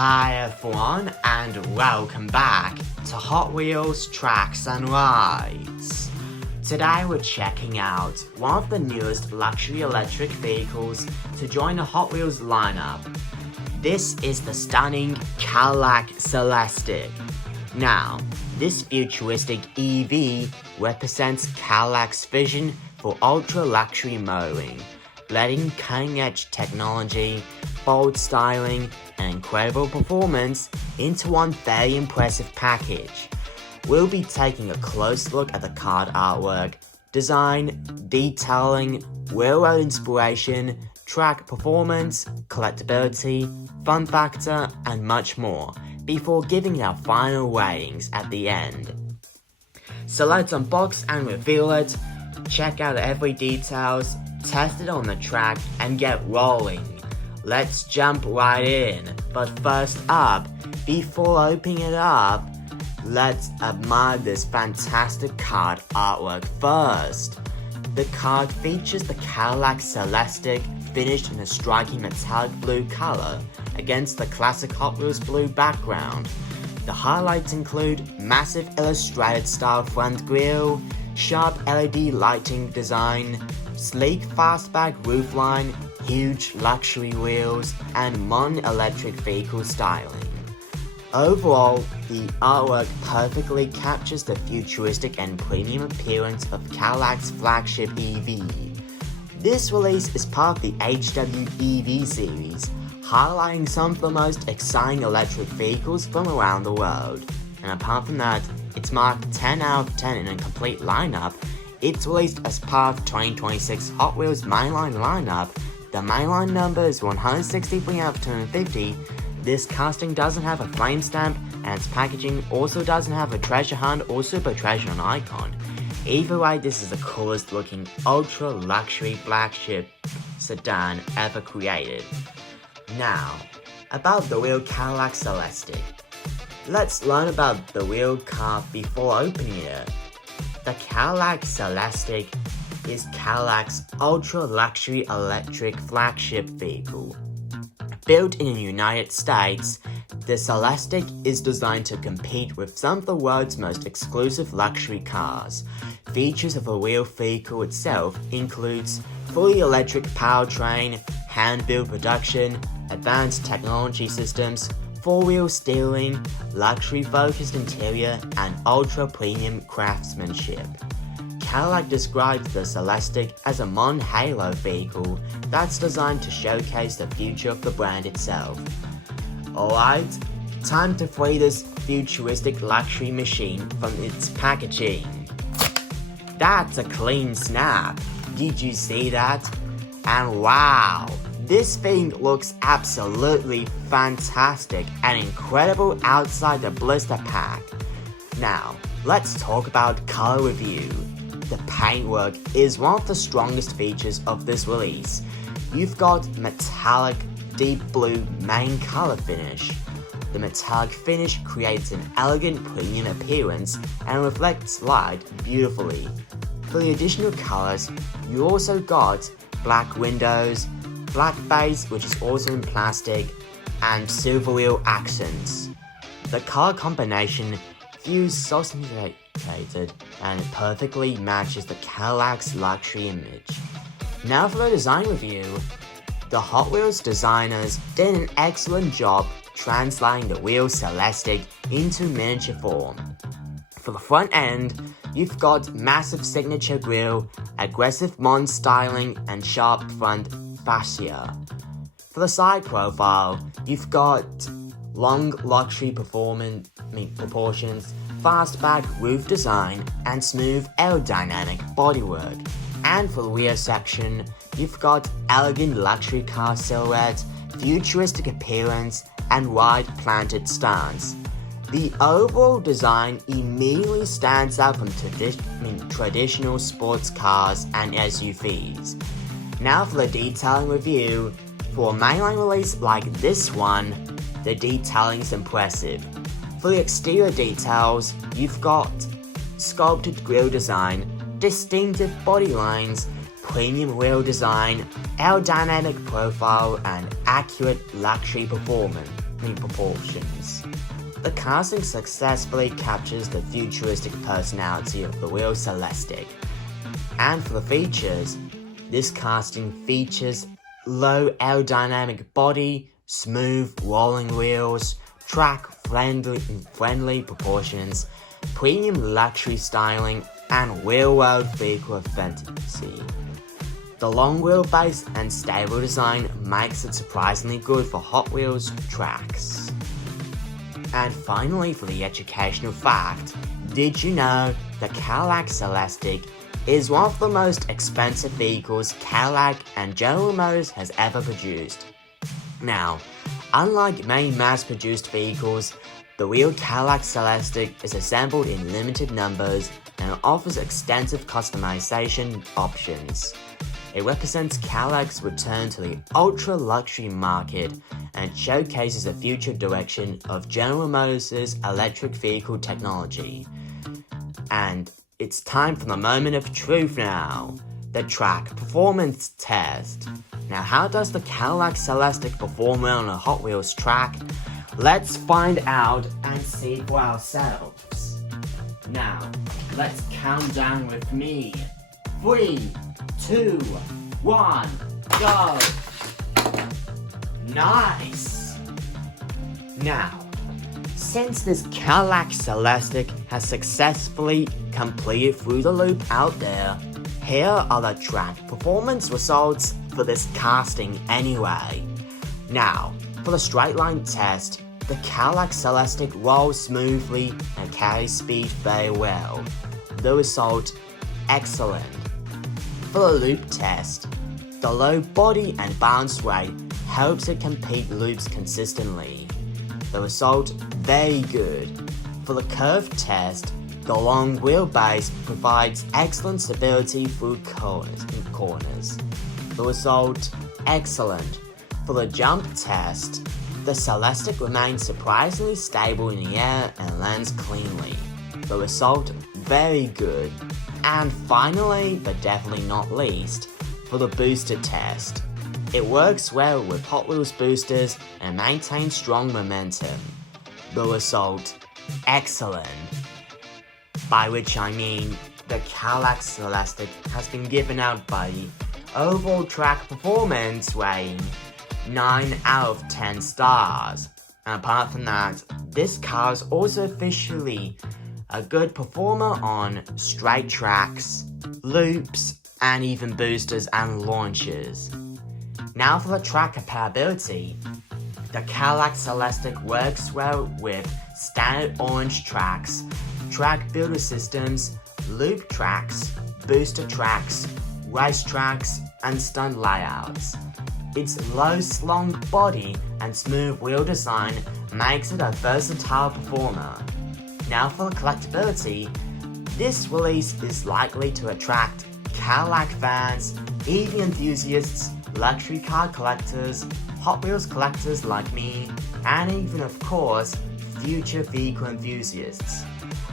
Hi everyone, and welcome back to Hot Wheels Tracks and Rides. Today we're checking out one of the newest luxury electric vehicles to join the Hot Wheels lineup. This is the stunning Cadillac Celestiq. Now, this futuristic EV represents Cadillac's vision for ultra-luxury motoring, blending cutting-edge technology, bold styling, and incredible performance into one very impressive package. We'll be taking a close look at the card artwork, design, detailing, railroad inspiration, track performance, collectibility, fun factor, and much more, before giving our final ratings at the end. So let's unbox and reveal it, check out every details, test it on the track, and get rolling. Let's jump right in, but first up, before opening it up, let's admire this fantastic card artwork first. The card features the Cadillac Celestiq finished in a striking metallic blue color against the classic Hot Wheels blue background. The highlights include massive illustrated style front grille, sharp LED lighting design, sleek fastback roofline, huge luxury wheels, and modern electric vehicle styling. Overall, the artwork perfectly captures the futuristic and premium appearance of Cadillac's flagship EV. This release is part of the HW EV series, highlighting some of the most exciting electric vehicles from around the world. And apart from that, it's marked 10 out of 10 in a complete lineup. It's released as part of 2026 Hot Wheels mainline lineup. The mainline number is 163 out of 250. This casting doesn't have a flame stamp, and its packaging also doesn't have a treasure hunt or super treasure hunt icon. Either way, this is the coolest looking ultra luxury flagship sedan ever created. Now, about the real Cadillac Celestiq. Let's learn about the real car before opening it. The Cadillac Celestiq is Cadillac's ultra-luxury electric flagship vehicle. Built in the United States, the Celestiq is designed to compete with some of the world's most exclusive luxury cars. Features of a real vehicle itself includes fully electric powertrain, hand-built production, advanced technology systems, four-wheel steering, luxury-focused interior, and ultra-premium craftsmanship. Cadillac describes the Celestiq as a modern halo vehicle that's designed to showcase the future of the brand itself. Alright, time to free this futuristic luxury machine from its packaging. That's a clean snap. Did you see that? And wow, this thing looks absolutely fantastic and incredible outside the blister pack. Now, let's talk about color review. The paintwork is one of the strongest features of this release. You've got metallic deep blue main color finish. The metallic finish creates an elegant premium appearance and reflects light beautifully. For the additional colors, you also got black windows, black base which is also in plastic, and silver wheel accents. The color combination feels sophisticated and it perfectly matches the Cadillac's luxury image. Now for the design review. The Hot Wheels designers did an excellent job translating the real Celestiq into miniature form. For the front end, you've got massive signature grille, aggressive modern styling, and sharp front fascia. For the side profile, you've got long luxury proportions, fastback roof design, and smooth aerodynamic bodywork. And for the rear section, you've got elegant luxury car silhouette, futuristic appearance, and wide planted stance. The overall design immediately stands out from traditional sports cars and SUVs. Now for the detailing review. For a mainline release like this one, the detailing is impressive. For the exterior details, you've got sculpted grille design, distinctive body lines, premium wheel design, aerodynamic profile, and accurate luxury performance. proportions. The casting successfully captures the futuristic personality of the wheel Celestiq. And for the features, this casting features low aerodynamic body, smooth rolling wheels, track-friendly proportions, premium luxury styling, and real-world vehicle efficiency. The long wheelbase and stable design makes it surprisingly good for Hot Wheels tracks. And finally, for the educational fact, did you know the Cadillac Celestiq is one of the most expensive vehicles Cadillac and General Motors has ever produced? Now, unlike many mass-produced vehicles, the real Cadillac Celestiq is assembled in limited numbers and offers extensive customization options. It represents Cadillac's return to the ultra-luxury market and showcases the future direction of General Motors' electric vehicle technology. And it's time for the moment of truth now, the track performance test. Now, how does the Cadillac Celestiq perform on a Hot Wheels track? Let's find out and see for ourselves. Now, let's count down with me. 3, 2, 1, go! Nice! Now, since this Cadillac Celestiq has successfully completed through the loop out there, here are the track performance results for this casting anyway. Now, for the straight line test, the Cadillac Celestiq rolls smoothly and carries speed very well. The result, excellent. For the loop test, the low body and bounce rate helps it complete loops consistently. The result, very good. For the curve test, the long wheelbase provides excellent stability through corners. The result, excellent. For the jump test, the Celestiq remains surprisingly stable in the air and lands cleanly. The result, very good. And finally, but definitely not least, for the booster test. It works well with Hot Wheels boosters and maintains strong momentum. The result, excellent. By which I mean, the Cadillac Celestiq has been given out by the overall track performance rating 9 out of 10 stars. And apart from that, this car is also officially a good performer on straight tracks, loops, and even boosters and launches. Now for the track compatibility, the Cadillac Celestiq works well with standard orange tracks, track builder systems, loop tracks, booster tracks, race tracks, and stunt layouts. Its low slung body and smooth wheel design makes it a versatile performer. Now for the collectibility, this release is likely to attract Cadillac fans, EV enthusiasts, luxury car collectors, Hot Wheels collectors like me, and even of course, future vehicle enthusiasts.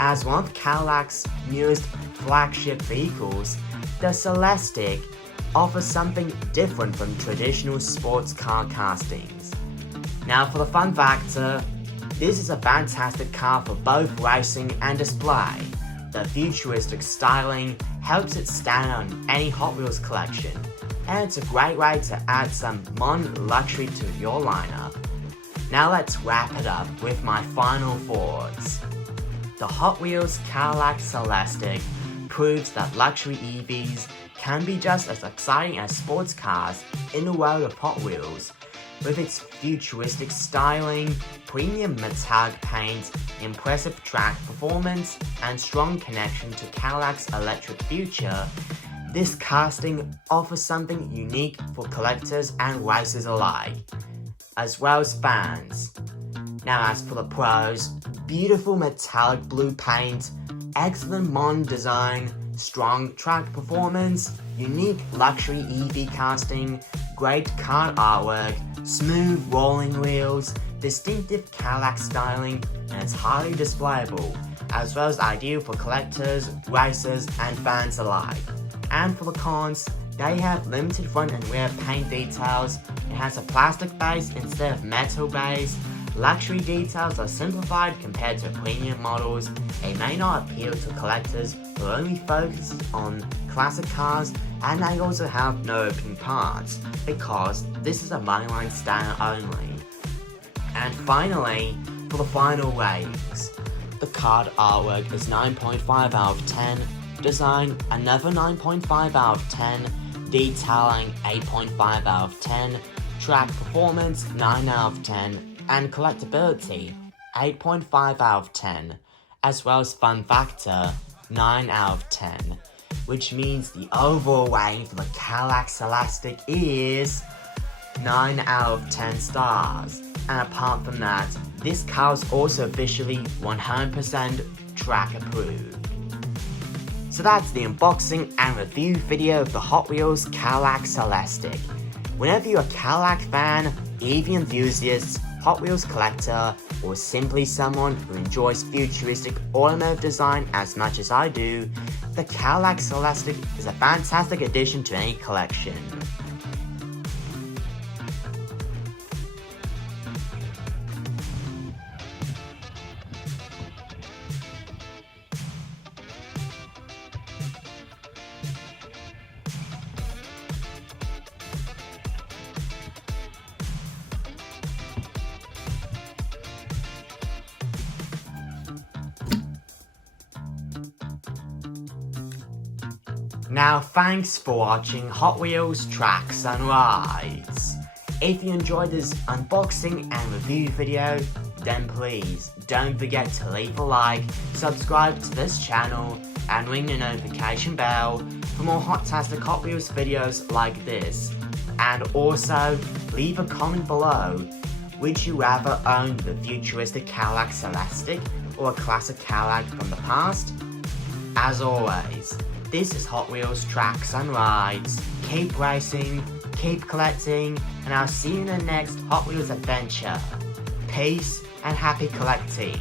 As one of Cadillac's newest flagship vehicles, the Celestiq offers something different from traditional sports car castings. Now for the fun factor, this is a fantastic car for both racing and display. The futuristic styling helps it stand on any Hot Wheels collection, and it's a great way to add some modern luxury to your lineup. Now let's wrap it up with my final thoughts. The Hot Wheels Cadillac Celestiq proves that luxury EVs can be just as exciting as sports cars in the world of Hot Wheels. With its futuristic styling, premium metallic paint, impressive track performance, and strong connection to Cadillac's electric future, this casting offers something unique for collectors and racers alike, as well as fans. Now as for the pros, beautiful metallic blue paint, excellent modern design, strong track performance, unique luxury EV casting, great car artwork, smooth rolling wheels, distinctive Cadillac styling, and it's highly displayable, as well as ideal for collectors, racers, and fans alike. And for the cons, they have limited front and rear paint details, it has a plastic base instead of metal base, Luxury details are simplified compared to premium models. It may not appeal to collectors who only focus on classic cars, and they also have no opening parts because this is a moneyline standard only. And finally, for the final ratings, the card artwork is 9.5 out of 10, design another 9.5 out of 10, detailing 8.5 out of 10, track performance 9 out of 10, and collectability 8.5 out of 10, as well as fun factor 9 out of 10, which means the overall rating for the Cadillac Celestiq is 9 out of 10 stars. And apart from that, this car is also officially 100% track approved. So that's the unboxing and review video of the Hot Wheels Cadillac Celestiq. Whenever you're a Cadillac fan, EV enthusiast, Hot Wheels collector, or simply someone who enjoys futuristic automotive design as much as I do, the Cadillac Celestiq is a fantastic addition to any collection. Now thanks for watching Hot Wheels Tracks and Rides. If you enjoyed this unboxing and review video, then please don't forget to leave a like, subscribe to this channel, and ring the notification bell for more hot-tastic Hot Wheels videos like this. And also, leave a comment below, would you rather own the futuristic Cadillac Celestiq or a classic Cadillac from the past? As always, this is Hot Wheels Tracks and Rides. Keep racing, keep collecting, and I'll see you in the next Hot Wheels adventure. Peace and happy collecting.